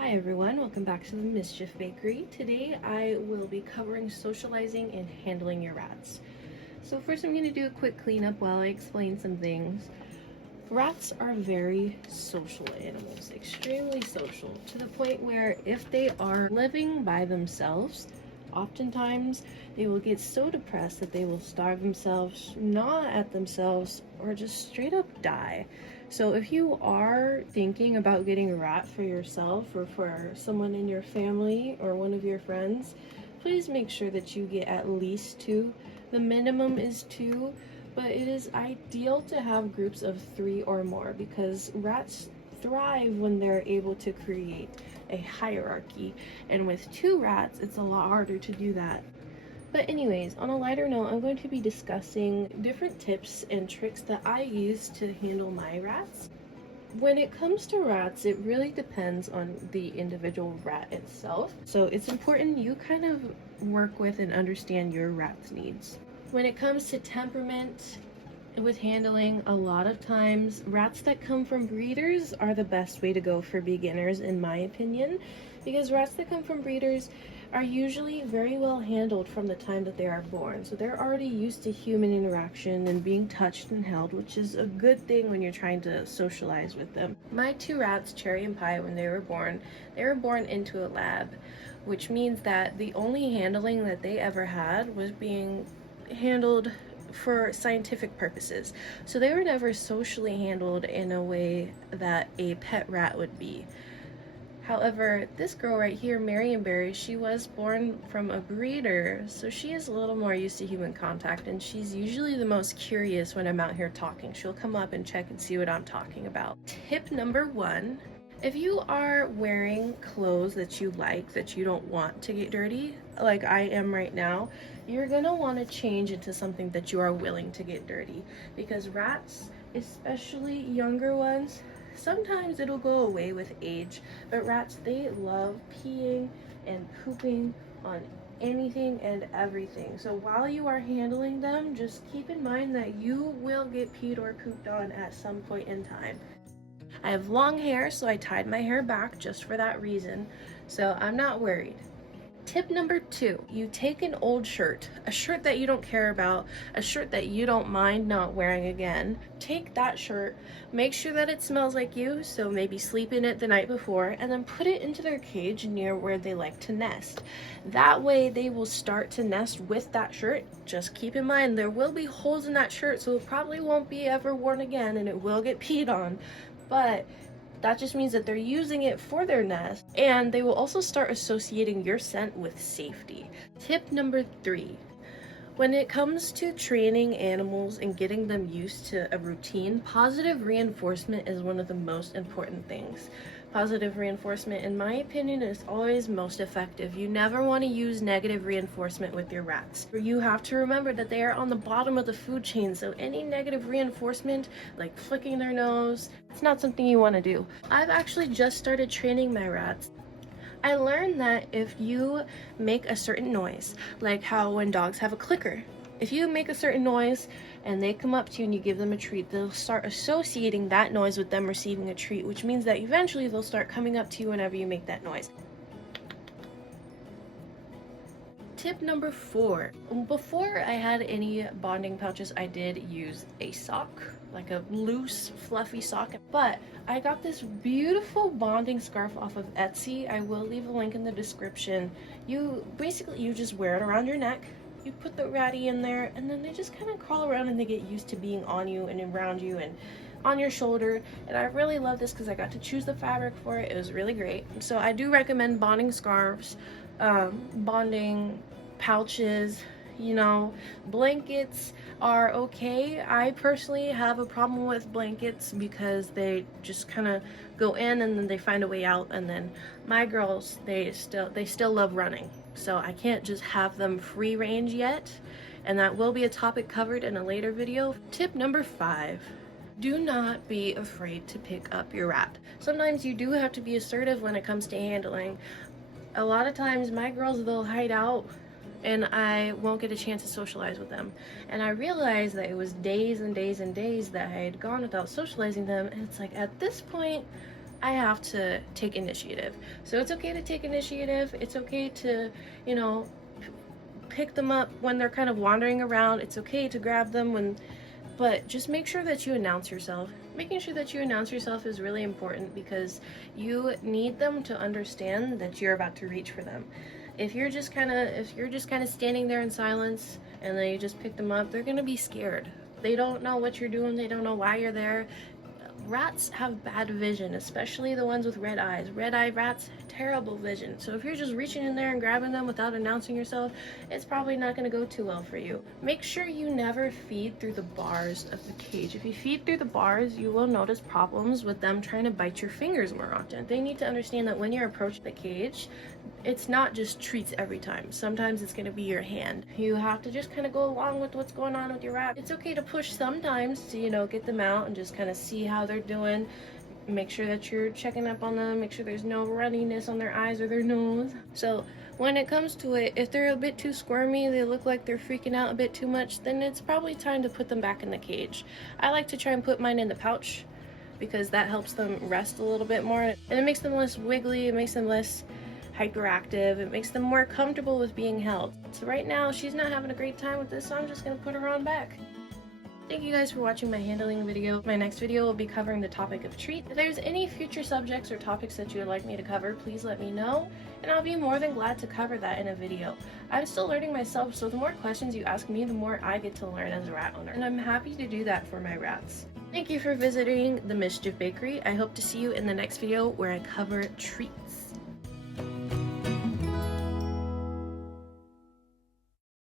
Hi everyone, welcome back to the Mischief Bakery. Today I will be covering socializing and handling your rats. So first I'm going to do a quick cleanup while I explain some things. Rats are very social animals, extremely social, to the point where if they are living by themselves, oftentimes they will get so depressed that they will starve themselves, gnaw at themselves, or just straight up die. So if you are thinking about getting a rat for yourself or for someone in your family or one of your friends, please make sure that you get at least two. The minimum is two, but it is ideal to have groups of 3 or more because rats thrive when they're able to create a hierarchy, and with 2 rats it's a lot harder to do that. But anyways, on a lighter note, I'm going to be discussing different tips and tricks that I use to handle my rats. When it comes to rats, it really depends on the individual rat itself. So it's important you kind of work with and understand your rat's needs. When it comes to temperament with handling, a lot of times rats that come from breeders are the best way to go for beginners, in my opinion, because rats that come from breeders are usually very well handled from the time that they are born. So they're already used to human interaction and being touched and held, which is a good thing when you're trying to socialize with them. My 2 rats, Cherry and Pie, when they were born into a lab, which means that the only handling that they ever had was being handled for scientific purposes. So they were never socially handled in a way that a pet rat would be. However, this girl right here, Marionberry, she was born from a breeder, so she is a little more used to human contact, and she's usually the most curious when I'm out here talking. She'll come up and check and see what I'm talking about. Tip number 1, if you are wearing clothes that you like, that you don't want to get dirty, like I am right now, you're gonna want to change into something that you are willing to get dirty, because rats, especially younger ones, sometimes it'll go away with age, but rats, they love peeing and pooping on anything and everything. So while you are handling them, just keep in mind that you will get peed or pooped on at some point in time. I have long hair, so I tied my hair back just for that reason, so I'm not worried. Tip number 2, you take an old shirt, a shirt that you don't care about, a shirt that you don't mind not wearing again. Take that shirt, make sure that it smells like you, so maybe sleep in it the night before, and then put it into their cage near where they like to nest. That way they will start to nest with that shirt. Just keep in mind there will be holes in that shirt, so it probably won't be ever worn again and it will get peed on, but that just means that they're using it for their nest, and they will also start associating your scent with safety. Tip number 3, when it comes to training animals and getting them used to a routine, positive reinforcement is one of the most important things. Positive reinforcement, in my opinion, is always most effective. You never want to use negative reinforcement with your rats. You have to remember that they are on the bottom of the food chain, so any negative reinforcement, like flicking their nose, it's not something you want to do. I've actually just started training my rats. I learned that if you make a certain noise, like how when dogs have a clicker, if you make a certain noise and they come up to you and you give them a treat, they'll start associating that noise with them receiving a treat, which means that eventually they'll start coming up to you whenever you make that noise. Tip number 4, before I had any bonding pouches, I did use a sock, like a loose fluffy sock, but I got this beautiful bonding scarf off of Etsy. I will leave a link in the description. You just wear it around your neck, you put the ratty in there, and then they just kind of crawl around and they get used to being on you and around you and on your shoulder. And I really love this because I got to choose the fabric for it. It was really great. So I do recommend bonding scarves, bonding pouches, blankets are okay. I personally have a problem with blankets because they just kind of go in and then they find a way out, and then my girls, they still love running, so I can't just have them free range yet, and that will be a topic covered in a later video. Tip number 5, do not be afraid to pick up your rat. Sometimes you do have to be assertive when it comes to handling. A lot of times my girls, they'll hide out and I won't get a chance to socialize with them. And I realized that it was days and days and days that I had gone without socializing them, and it's like, at this point, I have to take initiative. So it's okay to take initiative. It's okay to, you know, pick them up when they're kind of wandering around. It's okay to grab them when, but just make sure that you announce yourself. Making sure that you announce yourself is really important because you need them to understand that you're about to reach for them. If you're just kind of standing there in silence and then you just pick them up, they're going to be scared. They don't know what you're doing. They don't know why you're there. Rats have bad vision, especially the ones with red eyes. Red eye rats, terrible vision. So if you're just reaching in there and grabbing them without announcing yourself, it's probably not going to go too well for you. Make sure you never feed through the bars of the cage. If you feed through the bars, you will notice problems with them trying to bite your fingers more often. They need to understand that when you're approaching the cage, it's not just treats every time. Sometimes it's going to be your hand. You have to just kind of go along with what's going on with your rat. It's okay to push sometimes to, get them out and just kind of see how they're doing. Make sure that you're checking up on them. Make sure there's no runniness on their eyes or their nose. So when it comes to it, if they're a bit too squirmy, they look like they're freaking out a bit too much, then it's probably time to put them back in the cage. I like to try and put mine in the pouch because that helps them rest a little bit more. And it makes them less wiggly. It makes them less hyperactive. It makes them more comfortable with being held. So right now she's not having a great time with this, so I'm just gonna put her on back. Thank you guys for watching my handling video. My next video will be covering the topic of treat. If there's any future subjects or topics that you would like me to cover, please let me know, and I'll be more than glad to cover that in a video. I'm still learning myself, so the more questions you ask me, the more I get to learn as a rat owner, and I'm happy to do that for my rats. Thank you for visiting the Mischief Bakery. I hope to see you in the next video where I cover treats.